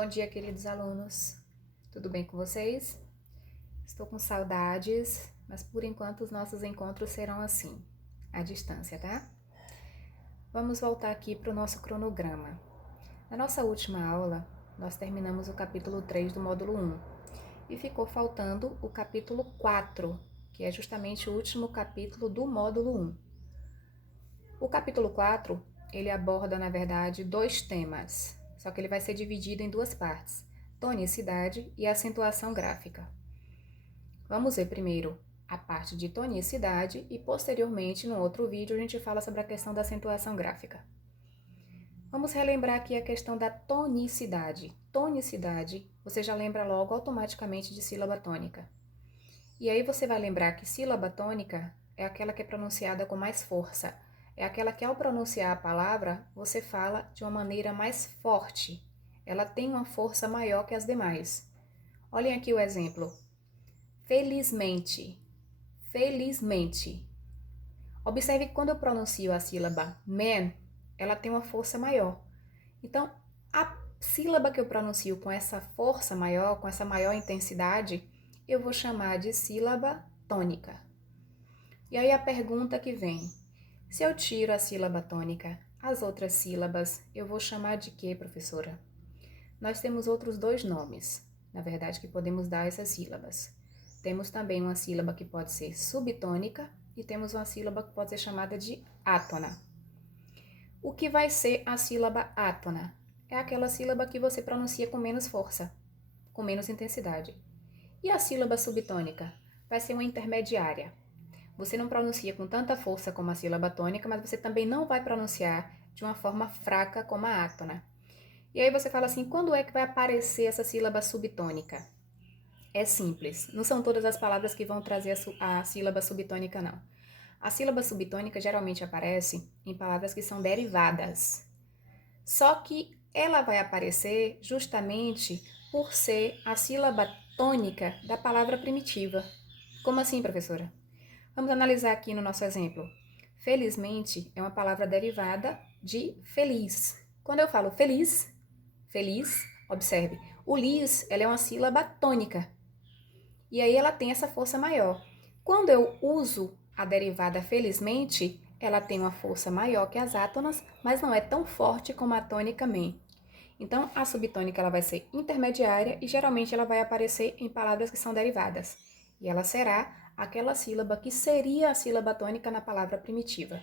Bom dia, queridos alunos. Tudo bem com vocês? Estou com saudades, mas por enquanto os nossos encontros serão assim, à distância, tá? Vamos voltar aqui para o nosso cronograma. Na nossa última aula, nós terminamos o capítulo 3 do módulo 1 e ficou faltando o capítulo 4, que é justamente o último capítulo do módulo 1. O capítulo 4, ele aborda, na verdade, dois temas, só que ele vai ser dividido em duas partes: tonicidade e acentuação gráfica. Vamos ver primeiro a parte de tonicidade e, posteriormente, no outro vídeo, a gente fala sobre a questão da acentuação gráfica. Vamos relembrar aqui a questão da tonicidade. Tonicidade, você já lembra logo automaticamente de sílaba tônica. E aí você vai lembrar que sílaba tônica é aquela que é pronunciada com mais força. É aquela que, ao pronunciar a palavra, você fala de uma maneira mais forte. Ela tem uma força maior que as demais. Olhem aqui o exemplo. Felizmente. Felizmente. Observe que quando eu pronuncio a sílaba man, ela tem uma força maior. Então, a sílaba que eu pronuncio com essa força maior, com essa maior intensidade, eu vou chamar de sílaba tônica. E aí a pergunta que vem: se eu tiro a sílaba tônica, as outras sílabas, eu vou chamar de quê, professora? Nós temos outros dois nomes, na verdade, que podemos dar a essas sílabas. Temos também uma sílaba que pode ser subtônica e temos uma sílaba que pode ser chamada de átona. O que vai ser a sílaba átona? É aquela sílaba que você pronuncia com menos força, com menos intensidade. E a sílaba subtônica? Vai ser uma intermediária. Você não pronuncia com tanta força como a sílaba tônica, mas você também não vai pronunciar de uma forma fraca como a átona. E aí você fala assim, quando é que vai aparecer essa sílaba subtônica? É simples, não são todas as palavras que vão trazer a sílaba subtônica, não. A sílaba subtônica geralmente aparece em palavras que são derivadas. Só que ela vai aparecer justamente por ser a sílaba tônica da palavra primitiva. Como assim, professora? Vamos analisar aqui no nosso exemplo. Felizmente é uma palavra derivada de feliz. Quando eu falo feliz, observe, o lis, ela é uma sílaba tônica. E aí ela tem essa força maior. Quando eu uso a derivada felizmente, ela tem uma força maior que as átonas, mas não é tão forte como a tônica man. Então, a subtônica ela vai ser intermediária e geralmente ela vai aparecer em palavras que são derivadas. E ela será aquela sílaba que seria a sílaba tônica na palavra primitiva.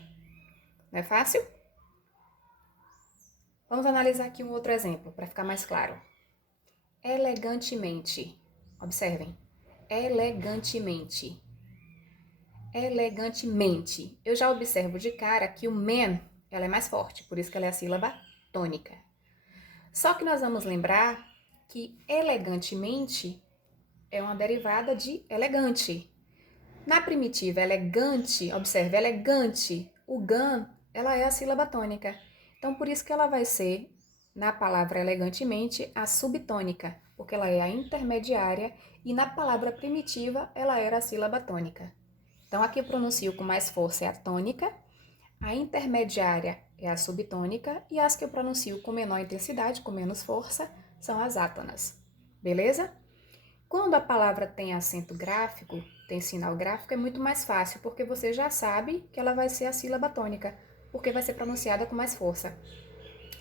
Não é fácil? Vamos analisar aqui um outro exemplo, para ficar mais claro. Elegantemente. Observem. Elegantemente. Elegantemente. Eu já observo de cara que o man, ela é mais forte, por isso que ela é a sílaba tônica. Só que nós vamos lembrar que elegantemente é uma derivada de elegante. Na primitiva elegante, observe, elegante, o gan, ela é a sílaba tônica. Então, por isso que ela vai ser, na palavra elegantemente, a subtônica, porque ela é a intermediária, e na palavra primitiva, ela era a sílaba tônica. Então, aqui eu pronuncio com mais força é a tônica, a intermediária é a subtônica, e as que eu pronuncio com menor intensidade, com menos força, são as átonas. Beleza? Quando a palavra tem acento gráfico, tem sinal gráfico, é muito mais fácil, porque você já sabe que ela vai ser a sílaba tônica, porque vai ser pronunciada com mais força.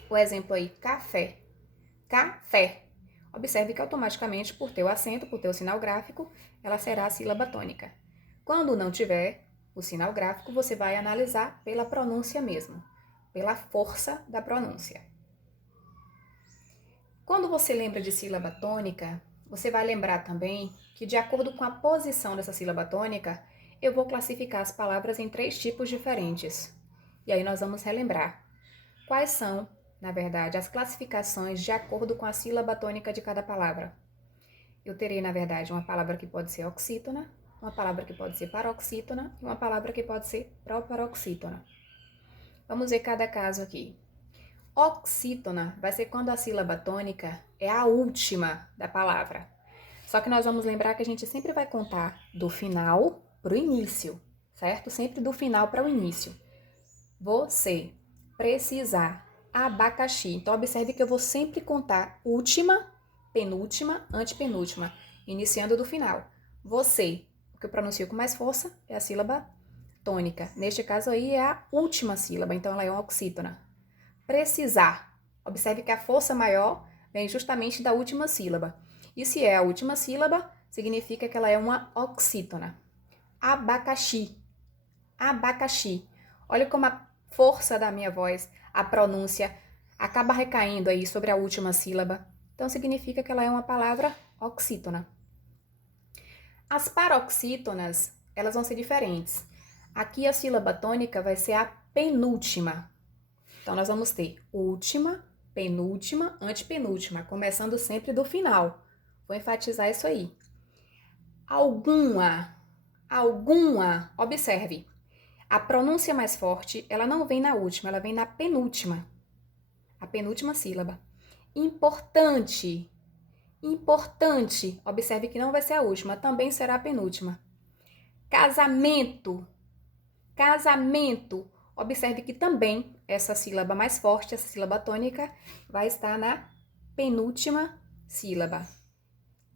O exemplo aí, café. Café. Observe que automaticamente, por ter o acento, por ter o sinal gráfico, ela será a sílaba tônica. Quando não tiver o sinal gráfico, você vai analisar pela pronúncia mesmo, pela força da pronúncia. Quando você lembra de sílaba tônica, você vai lembrar também que, de acordo com a posição dessa sílaba tônica, eu vou classificar as palavras em 3 tipos diferentes. E aí nós vamos relembrar quais são, na verdade, as classificações de acordo com a sílaba tônica de cada palavra. Eu terei, na verdade, uma palavra que pode ser oxítona, uma palavra que pode ser paroxítona e uma palavra que pode ser proparoxítona. Vamos ver cada caso aqui. Oxítona vai ser quando a sílaba tônica é a última da palavra. Só que nós vamos lembrar que a gente sempre vai contar do final para o início, certo? Sempre do final para o início. Você, precisar, abacaxi. Então, observe que eu vou sempre contar última, penúltima, antepenúltima, iniciando do final. Você, o que eu pronuncio com mais força é a sílaba tônica. Neste caso aí é a última sílaba, então ela é uma oxítona. Precisar. Observe que a força maior vem justamente da última sílaba. E se é a última sílaba, significa que ela é uma oxítona. Abacaxi. Abacaxi. Olha como a força da minha voz, a pronúncia, acaba recaindo aí sobre a última sílaba. Então, significa que ela é uma palavra oxítona. As paroxítonas, elas vão ser diferentes. Aqui a sílaba tônica vai ser a penúltima. Então, nós vamos ter última, penúltima, antepenúltima, começando sempre do final. Vou enfatizar isso aí. Alguma, observe. A pronúncia mais forte, ela não vem na última, ela vem na penúltima. A penúltima sílaba. Importante, observe que não vai ser a última, também será a penúltima. Casamento, observe que também essa sílaba mais forte, essa sílaba tônica, vai estar na penúltima sílaba.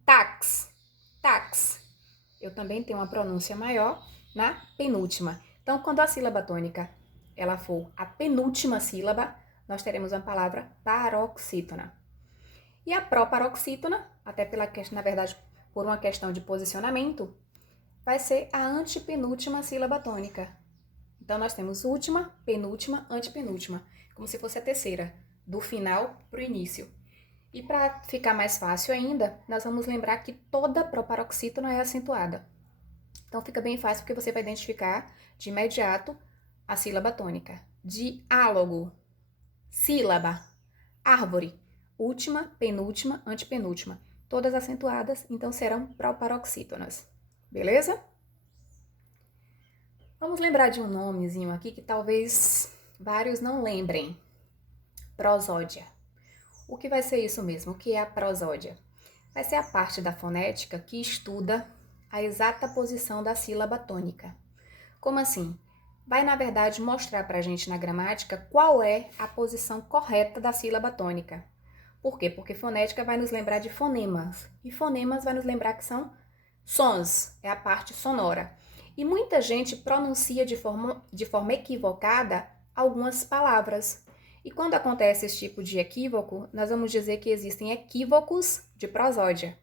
Tax, eu também tenho uma pronúncia maior na penúltima. Então, quando a sílaba tônica ela for a penúltima sílaba, nós teremos uma palavra paroxítona. E a proparoxítona, até na verdade, por uma questão de posicionamento, vai ser a antepenúltima sílaba tônica. Então, nós temos última, penúltima, antepenúltima, como se fosse a terceira, do final para o início. E para ficar mais fácil ainda, nós vamos lembrar que toda proparoxítona é acentuada. Então, fica bem fácil porque você vai identificar de imediato a sílaba tônica. Diálogo, sílaba, árvore, última, penúltima, antepenúltima. Todas acentuadas, então serão proparoxítonas. Beleza? Vamos lembrar de um nomezinho aqui que talvez vários não lembrem. Prosódia. O que vai ser isso mesmo? O que é a prosódia? Vai ser a parte da fonética que estuda a exata posição da sílaba tônica. Como assim? Vai, na verdade, mostrar pra gente na gramática qual é a posição correta da sílaba tônica. Por quê? Porque fonética vai nos lembrar de fonemas. E fonemas vai nos lembrar que são sons, é a parte sonora. E muita gente pronuncia de forma equivocada algumas palavras. E quando acontece esse tipo de equívoco, nós vamos dizer que existem equívocos de prosódia.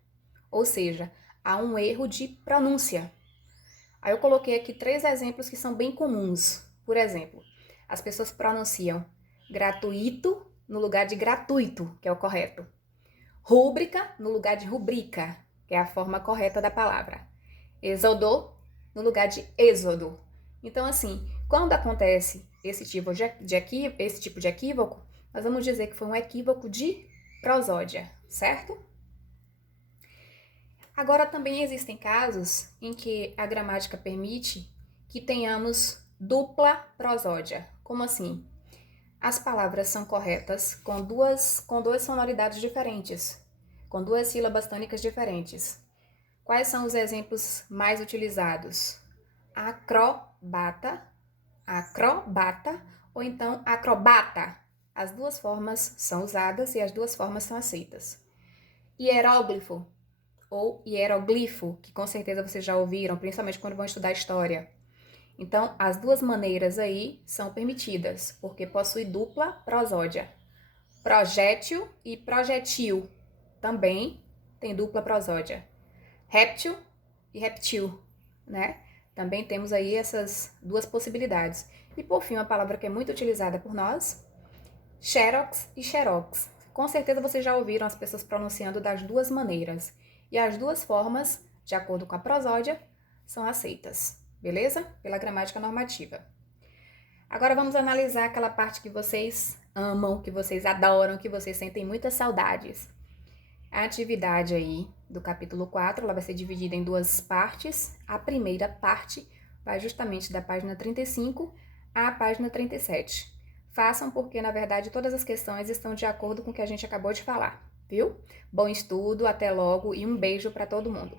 Ou seja, há um erro de pronúncia. Aí eu coloquei aqui 3 exemplos que são bem comuns. Por exemplo, as pessoas pronunciam gratuito no lugar de gratuito, que é o correto. Rúbrica no lugar de rubrica, que é a forma correta da palavra. Êxodo no lugar de êxodo. Então, assim, quando acontece esse tipo de equívoco, nós vamos dizer que foi um equívoco de prosódia, certo? Agora, também existem casos em que a gramática permite que tenhamos dupla prosódia. Como assim? As palavras são corretas com duas sonoridades diferentes, com 2 sílabas tônicas diferentes. Quais são os exemplos mais utilizados? Acrobata, ou então acrobata. As 2 formas são usadas e as 2 formas são aceitas. Hieróglifo ou hieroglifo, que com certeza vocês já ouviram, principalmente quando vão estudar história. Então, as 2 maneiras aí são permitidas, porque possui dupla prosódia. Projétil e projetil também tem dupla prosódia. Réptil e reptil, né? Também temos aí essas 2 possibilidades. E por fim, uma palavra que é muito utilizada por nós, xerox e xerox. Com certeza vocês já ouviram as pessoas pronunciando das 2 maneiras. E as 2 formas, de acordo com a prosódia, são aceitas, beleza? Pela gramática normativa. Agora vamos analisar aquela parte que vocês amam, que vocês adoram, que vocês sentem muitas saudades. A atividade aí do capítulo 4, ela vai ser dividida em 2 partes. A primeira parte vai justamente da página 35 à página 37. Façam porque, na verdade, todas as questões estão de acordo com o que a gente acabou de falar, viu? Bom estudo, até logo e um beijo para todo mundo.